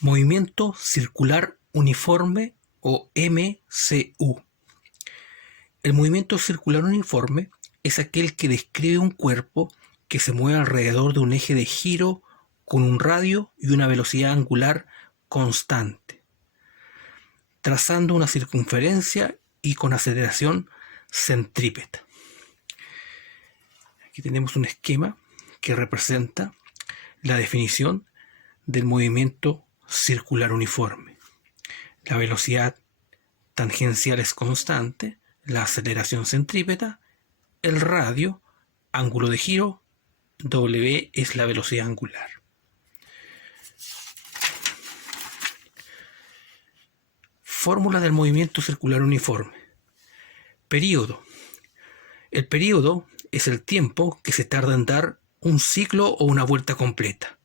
Movimiento circular uniforme o MCU. El movimiento circular uniforme es aquel que describe un cuerpo que se mueve alrededor de un eje de giro con un radio y una velocidad angular constante, trazando una circunferencia y con aceleración centrípeta. Aquí tenemos un esquema que representa la definición del movimiento circular uniforme. La velocidad tangencial es constante, la aceleración centrípeta, el radio, ángulo de giro, W es la velocidad angular. Fórmula del movimiento circular uniforme. Período. El período es el tiempo que se tarda en dar un ciclo o una vuelta completa.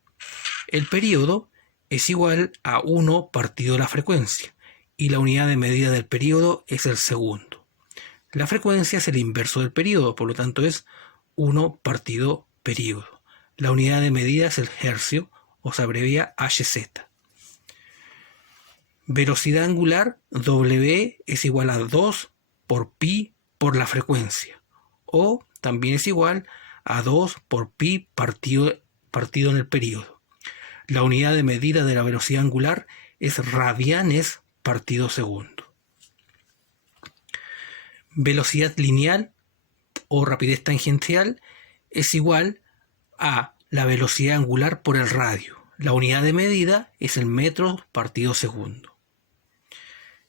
El período es igual a 1 partido la frecuencia y la unidad de medida del período es el segundo. La frecuencia es el inverso del período, por lo tanto es 1 partido período. La unidad de medida es el hercio o se abrevia Hz. Velocidad angular W es igual a 2 por pi por la frecuencia, o también es igual a 2 por pi partido en el período. La unidad de medida de la velocidad angular es radianes partido segundo. Velocidad lineal o rapidez tangencial es igual a la velocidad angular por el radio. La unidad de medida es el metro partido segundo.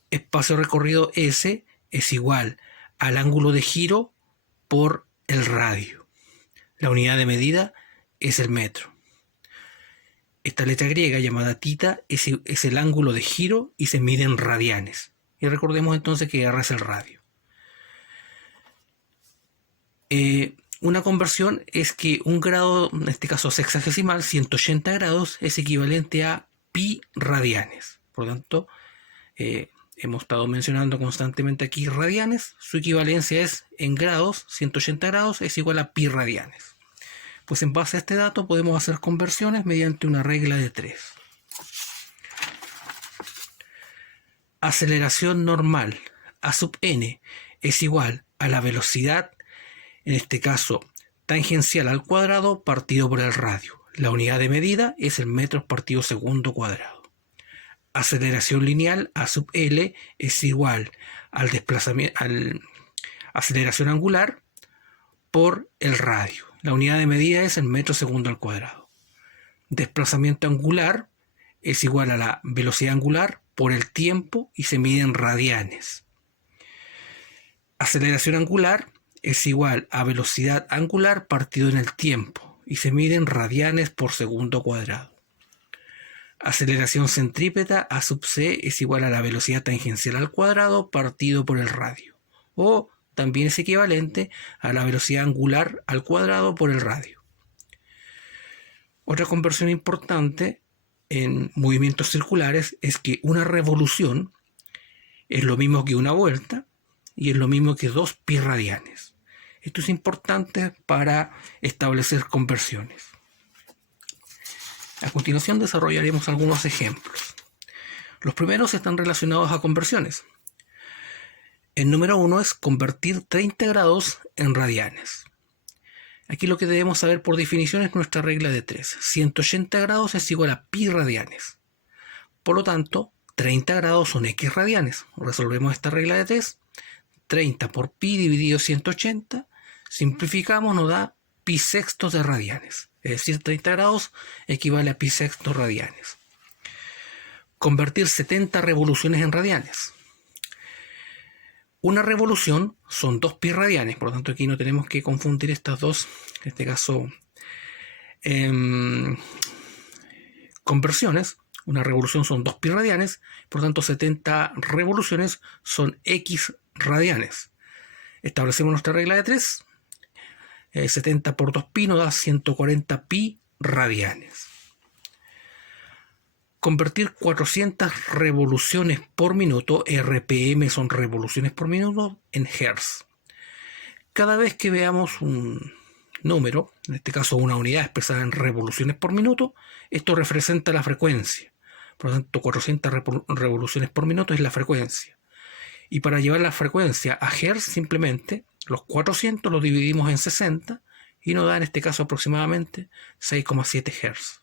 Espacio recorrido S es igual al ángulo de giro por el radio. La unidad de medida es el metro. Esta letra griega llamada tita es el ángulo de giro y se mide en radianes. Y recordemos entonces que R es el radio. Una conversión es que un grado, en este caso sexagesimal, 180 grados, es equivalente a pi radianes. Por lo tanto, hemos estado mencionando constantemente aquí radianes. Su equivalencia es en grados, 180 grados es igual a pi radianes. Pues en base a este dato podemos hacer conversiones mediante una regla de 3. Aceleración normal, A sub n, es igual a la velocidad, en este caso tangencial al cuadrado partido por el radio. La unidad de medida es el metro partido segundo cuadrado. Aceleración lineal, A sub L, es igual al desplazamiento, aceleración angular por el radio. La unidad de medida es el metro segundo al cuadrado. Desplazamiento angular es igual a la velocidad angular por el tiempo y se mide en radianes. Aceleración angular es igual a velocidad angular partido en el tiempo y se mide en radianes por segundo cuadrado. Aceleración centrípeta, A sub c, es igual a la velocidad tangencial al cuadrado partido por el radio. O también es equivalente a la velocidad angular al cuadrado por el radio. Otra conversión importante en movimientos circulares es que una revolución es lo mismo que una vuelta y es lo mismo que 2 pi radianes. Esto es importante para establecer conversiones. A continuación desarrollaremos algunos ejemplos. Los primeros están relacionados a conversiones. El número 1 es convertir 30 grados en radianes. Aquí lo que debemos saber por definición es nuestra regla de 3. 180 grados es igual a pi radianes. Por lo tanto, 30 grados son x radianes. Resolvemos esta regla de 3. 30 por pi dividido 180. Simplificamos, nos da pi sextos de radianes. Es decir, 30 grados equivale a pi sextos radianes. Convertir 70 revoluciones en radianes. Una revolución son 2 pi radianes, por lo tanto aquí no tenemos que confundir estas dos, en este caso, conversiones. Una revolución son 2 pi radianes, por lo tanto 70 revoluciones son x radianes. Establecemos nuestra regla de 3. 70 por 2 pi nos da 140 pi radianes. Convertir 400 revoluciones por minuto, RPM son revoluciones por minuto, en Hertz. Cada vez que veamos un número, en este caso una unidad expresada en revoluciones por minuto, esto representa la frecuencia. Por lo tanto, 400 revoluciones por minuto es la frecuencia. Y para llevar la frecuencia a Hz, simplemente los 400 los dividimos en 60 y nos da en este caso aproximadamente 6,7 Hz.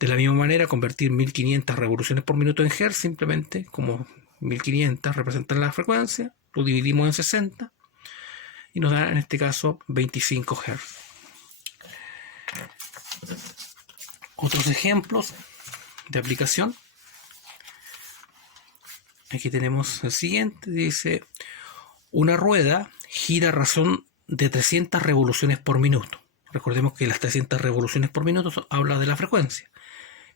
De la misma manera, convertir 1500 revoluciones por minuto en Hz, simplemente como 1500 representan la frecuencia, lo dividimos en 60 y nos da en este caso 25 Hz. Otros ejemplos de aplicación. Aquí tenemos el siguiente, dice: una rueda gira a razón de 300 revoluciones por minuto. Recordemos que las 300 revoluciones por minuto habla de la frecuencia.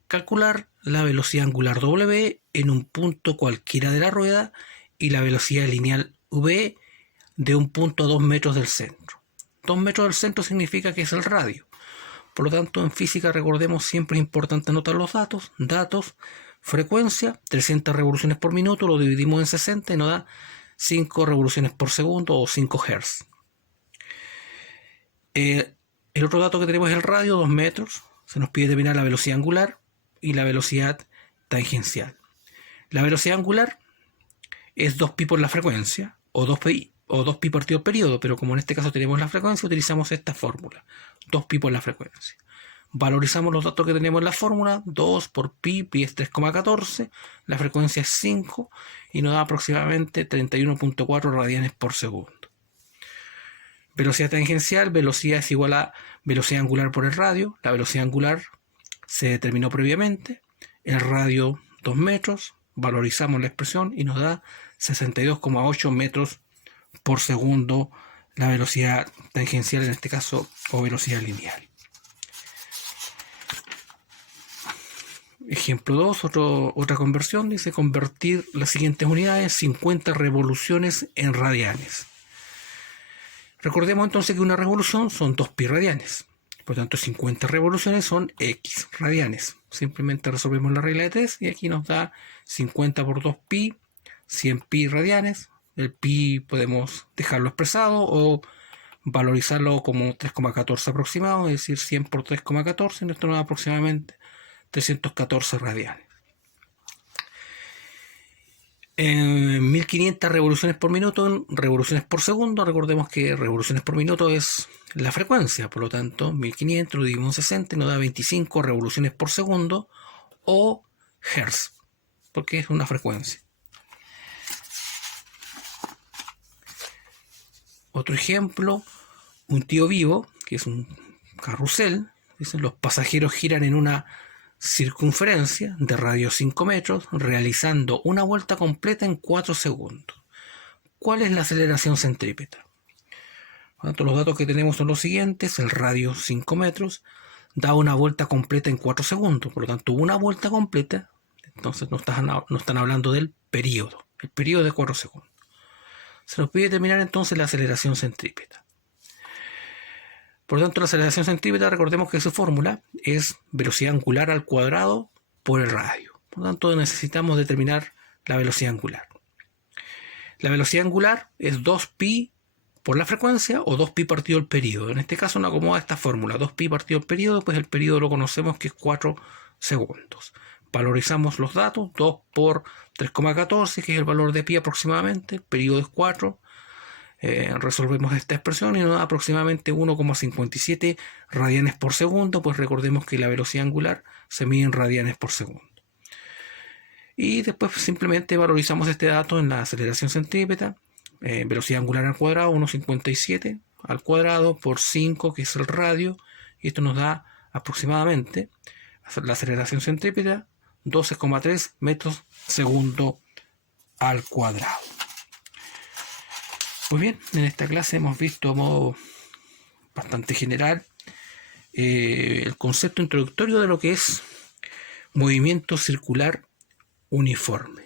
Calcular la velocidad angular W en un punto cualquiera de la rueda y la velocidad lineal V de un punto a 2 metros del centro. 2 metros del centro significa que es el radio. Por lo tanto, en física, recordemos, siempre es importante anotar los datos. Frecuencia, 300 revoluciones por minuto, lo dividimos en 60 y nos da 5 revoluciones por segundo o 5 Hz. El otro dato que tenemos es el radio, 2 metros. Se nos pide determinar la velocidad angular y la velocidad tangencial. La velocidad angular es 2pi por la frecuencia o 2pi partido el periodo, pero como en este caso tenemos la frecuencia, utilizamos esta fórmula, 2pi por la frecuencia. Valorizamos los datos que tenemos en la fórmula, 2 por pi es 3,14, la frecuencia es 5 y nos da aproximadamente 31,4 radianes por segundo. Velocidad tangencial, velocidad es igual a velocidad angular por el radio. La velocidad angular se determinó previamente, el radio 2 metros, valorizamos la expresión y nos da 62,8 metros por segundo la velocidad tangencial en este caso, o velocidad lineal. Ejemplo 2, otra conversión, dice convertir las siguientes unidades, 50 revoluciones en radianes. Recordemos entonces que una revolución son 2pi radianes, por lo tanto 50 revoluciones son x radianes. Simplemente resolvemos la regla de 3 y aquí nos da 50 por 2pi, 100pi radianes. El pi podemos dejarlo expresado o valorizarlo como 3,14 aproximado, es decir, 100 por 3,14, esto nos da aproximadamente 314 radianes. En 1500 revoluciones por minuto, revoluciones por segundo, recordemos que revoluciones por minuto es la frecuencia, por lo tanto 1500 lo dividimos en 60 y nos da 25 revoluciones por segundo o Hz, porque es una frecuencia. Otro ejemplo, un tío vivo, que es un carrusel, dicen los pasajeros giran en una circunferencia de radio 5 metros, realizando una vuelta completa en 4 segundos. ¿Cuál es la aceleración centrípeta? Por lo tanto, los datos que tenemos son los siguientes: el radio 5 metros da una vuelta completa en 4 segundos, por lo tanto, una vuelta completa, entonces no están hablando del periodo, el periodo de 4 segundos. Se nos pide determinar entonces la aceleración centrípeta. Por lo tanto, la aceleración centrípeta, recordemos que su fórmula es velocidad angular al cuadrado por el radio. Por lo tanto, necesitamos determinar la velocidad angular. La velocidad angular es 2pi por la frecuencia o 2pi partido el periodo. En este caso nos acomoda esta fórmula, 2pi partido el periodo, pues el periodo lo conocemos que es 4 segundos. Valorizamos los datos, 2 por 3,14, que es el valor de pi aproximadamente, el periodo es 4. Resolvemos esta expresión y nos da aproximadamente 1,57 radianes por segundo, pues recordemos que la velocidad angular se mide en radianes por segundo. Y después simplemente valorizamos este dato en la aceleración centrípeta, velocidad angular al cuadrado, 1,57 al cuadrado por 5, que es el radio, y esto nos da aproximadamente la aceleración centrípeta 12,3 metros segundo al cuadrado. Pues bien, en esta clase hemos visto a modo bastante general el concepto introductorio de lo que es movimiento circular uniforme.